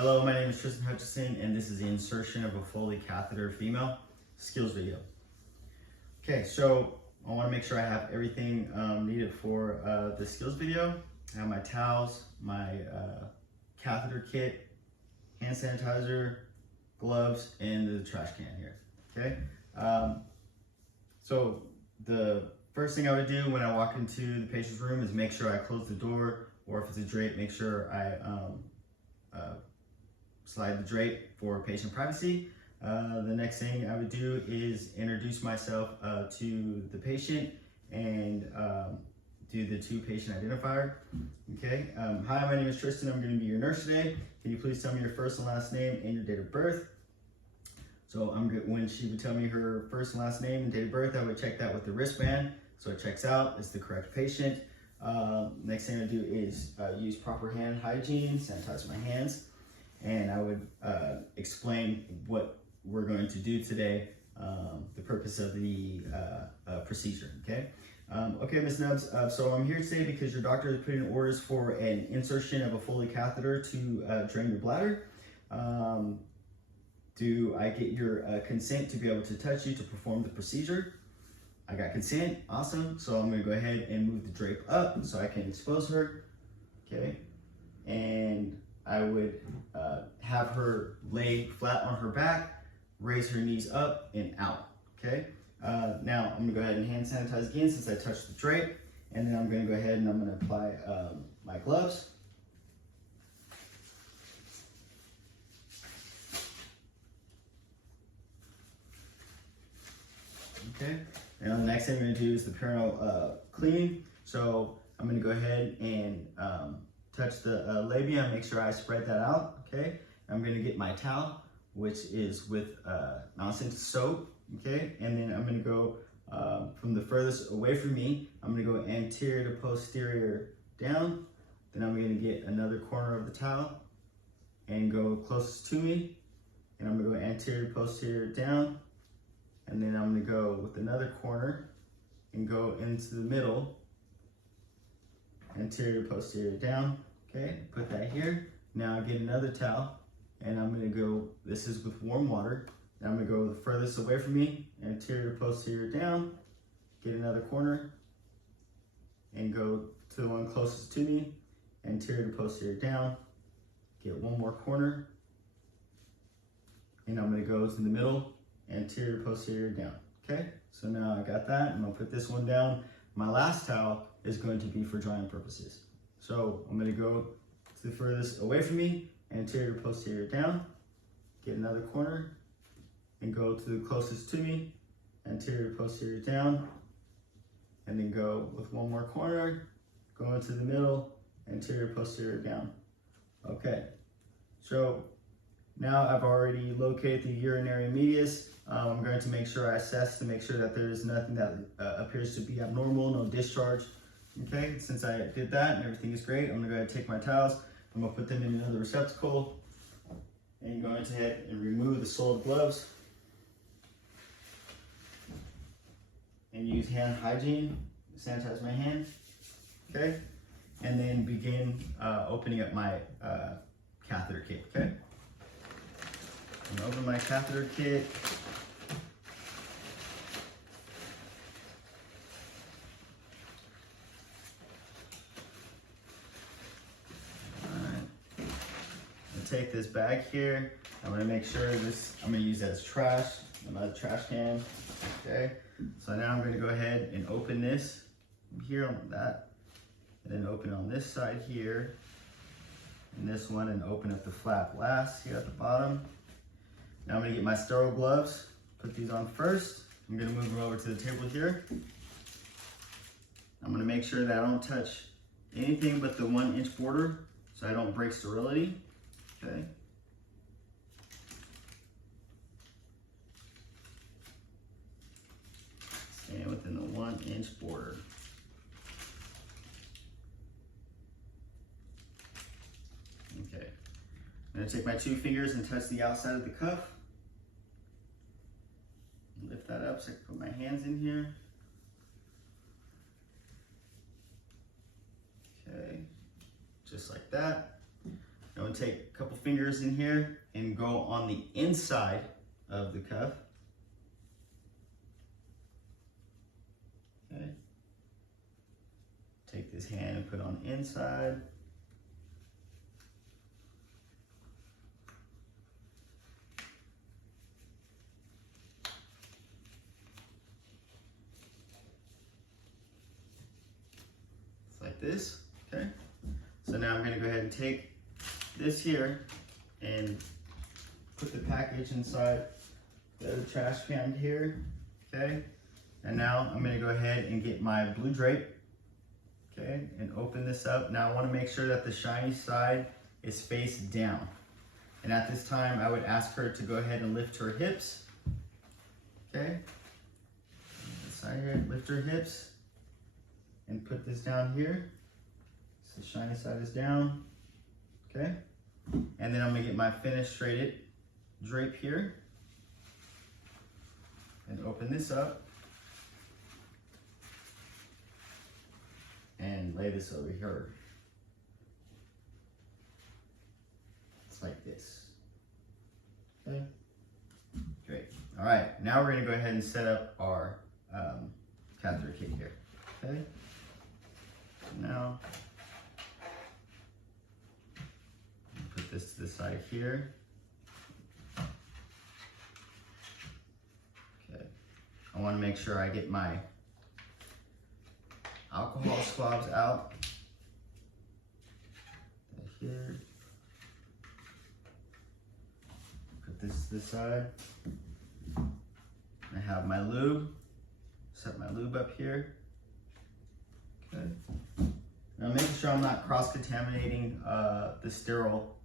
Hello, my name is Tristan Hutchison, and this is the insertion of a Foley catheter female skills video. Okay, so I want to make sure I have everything needed for the skills video. I have my towels, my catheter kit, hand sanitizer, gloves, and the trash can here. Okay, so the first thing I would do when I walk into the patient's room is make sure I close the door, or if it's a drape, make sure I slide the drape for patient privacy. The next thing I would do is introduce myself to the patient and do the two patient identifier. Okay, hi, my name is Tristan. I'm going to be your nurse today. Can you please tell me your first and last name and your date of birth? So when she would tell me her first and last name and date of birth, I would check that with the wristband. So it checks out, it's the correct patient. Next thing I do is use proper hand hygiene, sanitize my hands, and I would explain what we're going to do today, the purpose of the procedure, okay? Okay, Ms. Nubbs, so I'm here today because your doctor is putting orders for an insertion of a Foley catheter to drain your bladder. Do I get your consent to be able to touch you to perform the procedure? I got consent, awesome. So I'm gonna go ahead and move the drape up so I can expose her, okay? And I would have her lay flat on her back, raise her knees up and out, okay? Now I'm gonna go ahead and hand sanitize again since I touched the drape, and then I'm gonna go ahead and I'm gonna apply my gloves. Okay, and the next thing I'm gonna do is the perineal cleaning. So I'm gonna go ahead and touch the labia and make sure I spread that out, okay? I'm gonna get my towel, which is with non-scented soap, okay? And then I'm gonna go from the furthest away from me, I'm gonna go anterior to posterior down. Then I'm gonna get another corner of the towel and go closest to me. And I'm gonna go anterior to posterior down. And then I'm gonna go with another corner and go into the middle, anterior, posterior, down, okay? Put that here. Now I get another towel and I'm gonna go, this is with warm water. Now I'm gonna go the furthest away from me, anterior, posterior, down, get another corner and go to the one closest to me, anterior to posterior, down, get one more corner, and I'm gonna go to the middle, anterior, posterior, down, okay? So now I got that, I'm gonna put this one down. My last towel is going to be for drying purposes. So I'm gonna go to the furthest away from me, anterior, posterior, down, get another corner, and go to the closest to me, anterior, posterior, down, and then go with one more corner, go into the middle, anterior, posterior, down. Okay, so now I've already located the urinary medius. I'm going to make sure I assess to make sure that there is nothing that appears to be abnormal, no discharge. Okay, since I did that and everything is great, I'm gonna go ahead and take my towels. I'm gonna put them in another receptacle and go ahead and remove the soiled gloves and use hand hygiene, sanitize my hands, okay? And then begin opening up my catheter kit, okay? I'm gonna open my catheter kit. Take this bag here. I'm gonna make sure I'm gonna use that as trash, another trash can, okay? So now I'm gonna go ahead and open this here on that, and then open on this side here, and this one, and open up the flap last here at the bottom. Now I'm gonna get my sterile gloves, put these on first. I'm gonna move them over to the table here. I'm gonna make sure that I don't touch anything but the 1-inch border so I don't break sterility. Okay. Staying within the 1-inch border. Okay. I'm gonna take my 2 fingers and touch the outside of the cuff. Lift that up so I can put my hands in here. Okay. Just like that. Now going to take a couple fingers in here and go on the inside of the cuff. Okay. Take this hand and put it on the inside. Like this, okay? So now I'm gonna go ahead and take this here and put the package inside the trash can here, okay? And now I'm gonna go ahead and get my blue drape, okay? And open this up. Now I wanna make sure that the shiny side is face down. And at this time, I would ask her to go ahead and lift her hips, okay? This side here, lift her hips. And put this down here. So the shiny side is down, okay? And then I'm gonna get my fenestrated drape here and open this up and lay this over here. It's like this, okay? Great. All right, now we're gonna go ahead and set up our catheter kit here, okay? Now, put this to the side here. Okay, I want to make sure I get my alcohol swabs out. Here. Put this to the side. I have my lube. Set my lube up here. Okay. Now making sure I'm not cross-contaminating the sterile,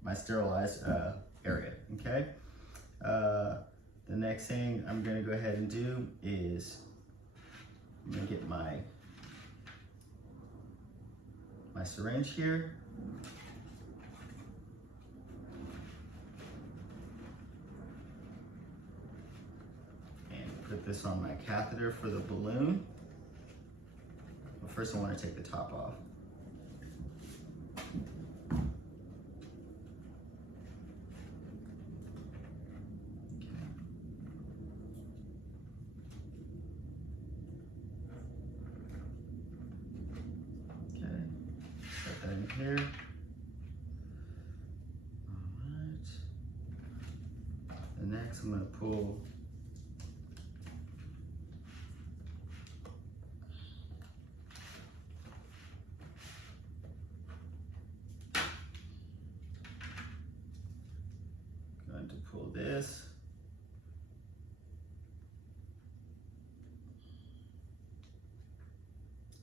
my sterilized area, okay? The next thing I'm gonna go ahead and do is I'm gonna get my syringe here. And put this on my catheter for the balloon. First I want to take the top off. Okay, set that in here. All right. And next I'm going to pull this.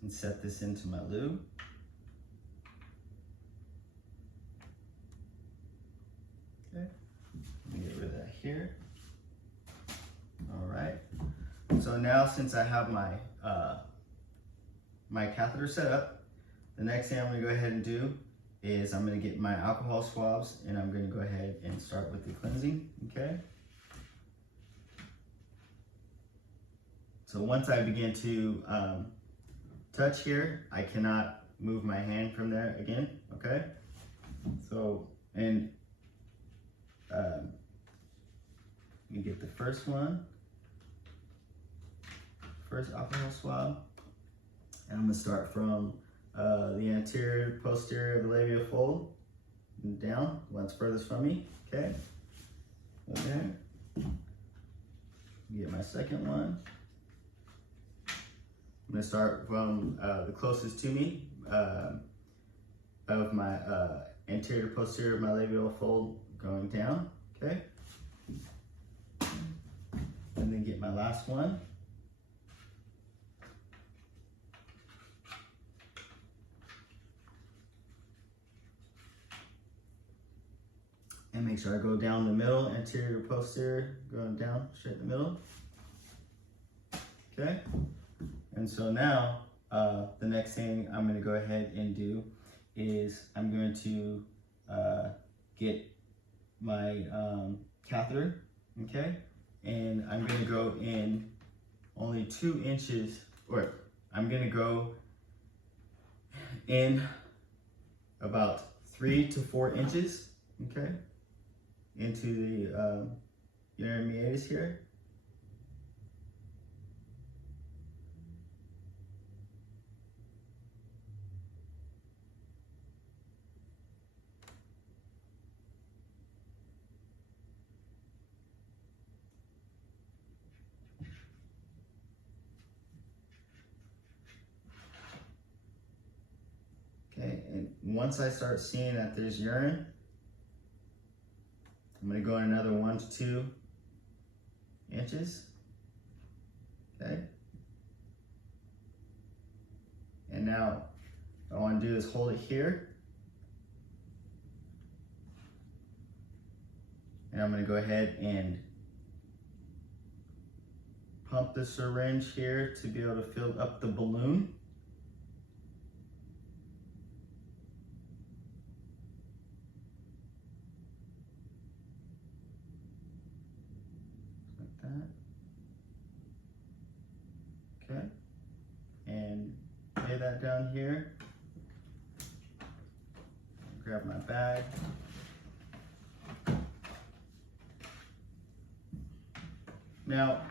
And set this into my lube. Okay, let me get rid of that here. All right, so now since I have my my catheter set up, the next thing I'm gonna go ahead and do is I'm going to get my alcohol swabs and I'm going to go ahead and start with the cleansing, okay? So once I begin to touch here, I cannot move my hand from there again, okay? So, and you get the first one, first alcohol swab, and I'm going to start from the anterior, posterior of the labial fold, and down, one's furthest from me, okay? Okay. Get my second one. I'm gonna start from the closest to me of my anterior, posterior of my labial fold going down, okay? And then get my last one. And make sure I go down the middle, anterior to posterior, going down straight in the middle. Okay? And so now, the next thing I'm gonna go ahead and do is I'm going to get my catheter, okay? And I'm gonna go in only 2 inches, or I'm gonna go in about 3 to 4 inches, okay, into the urinary meatus here. Okay, and once I start seeing that there's urine, I'm going to go in another 1 to 2 inches. Okay. And now what I want to do is hold it here. And I'm going to go ahead and pump the syringe here to be able to fill up the balloon. That. Okay, and lay that down here. Grab my bag. Now,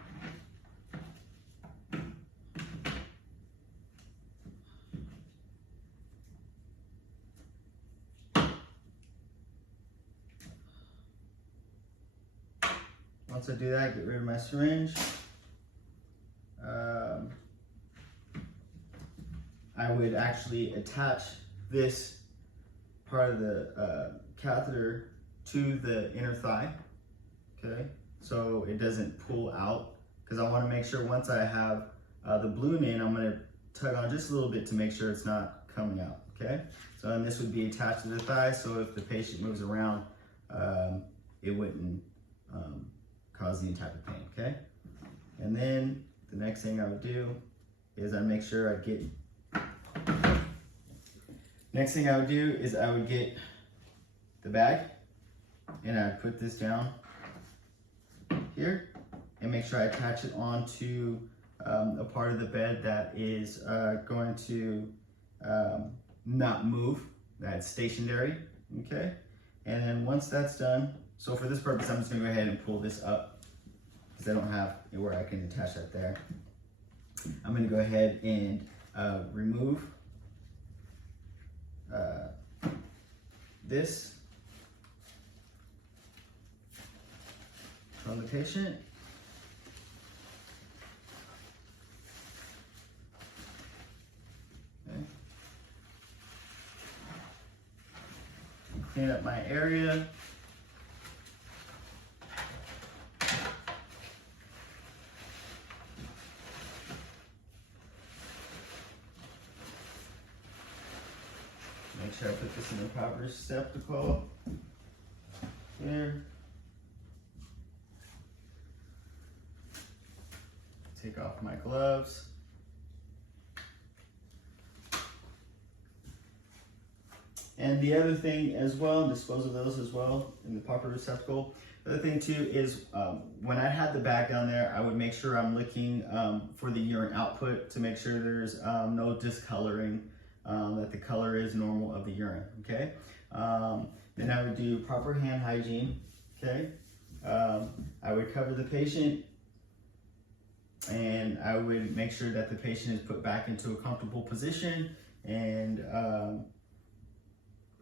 once I do that, get rid of my syringe. I would actually attach this part of the catheter to the inner thigh, okay? So it doesn't pull out, because I want to make sure once I have the balloon in, I'm going to tug on just a little bit to make sure it's not coming out, okay? So and this would be attached to the thigh, so if the patient moves around, it wouldn't cause any type of pain, okay? And then the next thing I would do is I make sure I get, I would get the bag and I would put this down here and make sure I attach it onto a part of the bed that is going to not move, that's stationary, okay? And then once that's done, so for this purpose, I'm just gonna go ahead and pull this up because I don't have where I can attach that there. I'm gonna go ahead and remove this from the patient. Okay. Clean up my area. Make sure I put this in the proper receptacle here. Take off my gloves. And the other thing as well, dispose of those as well in the proper receptacle. The other thing too is when I had the bag down there, I would make sure I'm looking for the urine output to make sure there's no discoloring, that the color is normal of the urine, okay? Then I would do proper hand hygiene, okay? I would cover the patient and I would make sure that the patient is put back into a comfortable position, and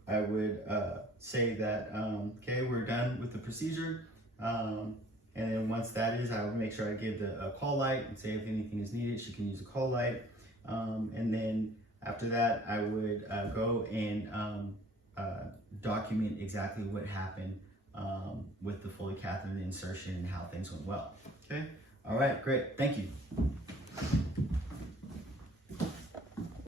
I would say that, okay, we're done with the procedure. And then once that is, I would make sure I give a call light and say if anything is needed, she can use a call light. And then after that, I would go and document exactly what happened with the Foley catheter, the insertion, and how things went well. Okay? All right, great. Thank you.